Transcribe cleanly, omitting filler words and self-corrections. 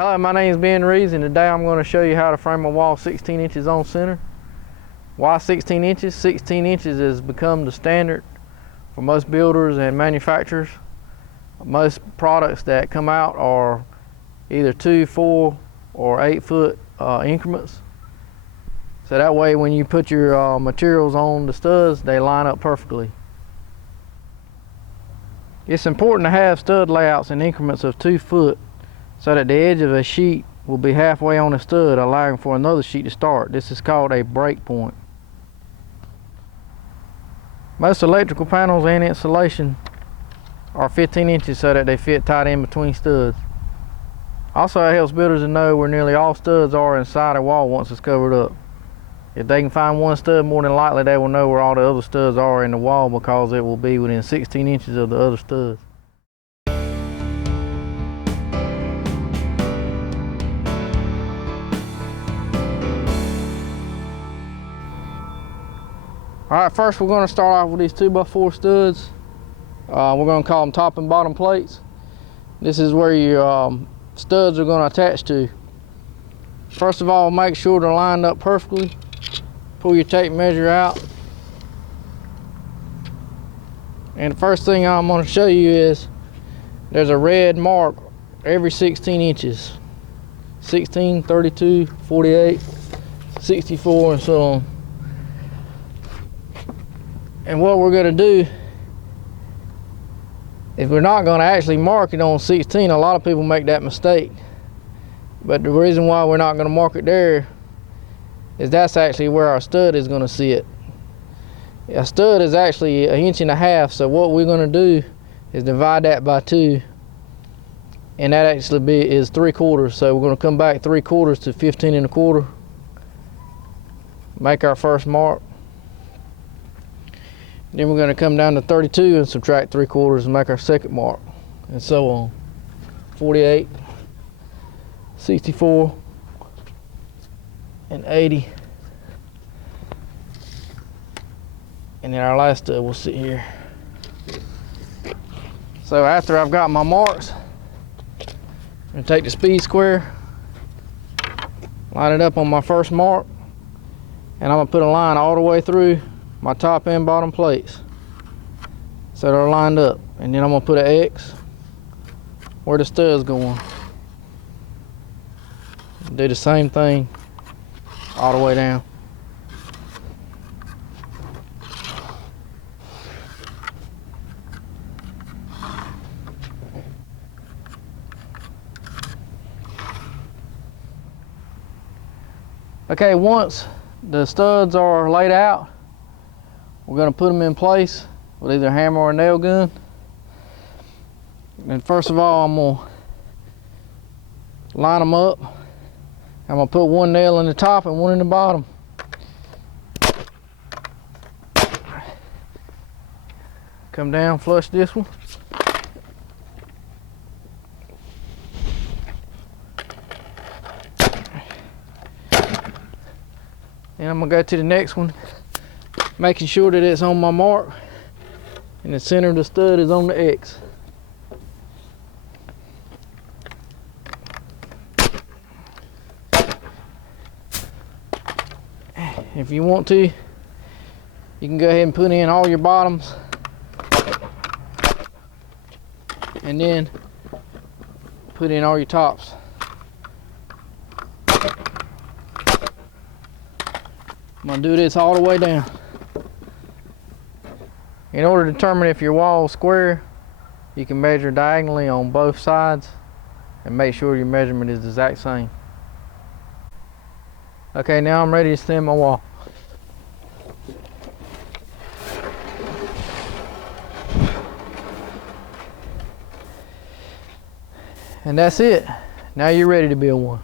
Hello, my name is Ben Reeves, and today I'm going to show you how to frame a wall 16 inches on center. Why 16 inches? 16 inches has become the standard for most builders and manufacturers. Most products that come out are either 2, 4, or 8 foot increments. So that way when you put your materials on the studs, they line up perfectly. It's important to have stud layouts in increments of 2 foot so that the edge of a sheet will be halfway on the stud, allowing for another sheet to start. This is called a break point. Most electrical panels and insulation are 15 inches so that they fit tight in between studs. Also, it helps builders to know where nearly all studs are inside a wall once it's covered up. If they can find one stud, more than likely they will know where all the other studs are in the wall, because it will be within 16 inches of the other studs. Alright, first we're going to start off with these 2x4 studs. We're going to call them top and bottom plates. This is where your studs are going to attach to. First of all, make sure they're lined up perfectly. Pull your tape measure out. And the first thing I'm going to show you is there's a red mark every 16 inches. 16, 32, 48, 64, and so on. And what we're going to do is we're not going to actually mark it on 16. A lot of people make that mistake. But the reason why we're not going to mark it there is that's actually where our stud is going to sit. A stud is actually 1.5 inches, so what we're going to do is divide that by 2. And that actually is 3/4. So we're going to come back 3/4 to 15 1/4. Make our first mark. Then we're going to come down to 32 and subtract 3/4 and make our second mark, and so on. 48, 64, and 80. And then our last stud will sit here. So after I've got my marks, I'm going to take the speed square, line it up on my first mark, and I'm going to put a line all the way through my top and bottom plates so they're lined up. And then I'm going to put an X where the stud's going. Do the same thing all the way down. Okay, once the studs are laid out, we're going to put them in place with either a hammer or a nail gun. And first of all, I'm going to line them up. I'm going to put one nail in the top and one in the bottom. Come down, flush this one. And I'm going to go to the next one, making sure that it's on my mark and the center of the stud is on the X. If you want to, you can go ahead and put in all your bottoms and then put in all your tops. I'm going to do this all the way down. In order to determine if your wall is square, you can measure diagonally on both sides and make sure your measurement is the exact same. Okay, now I'm ready to stem my wall. And that's it. Now you're ready to build one.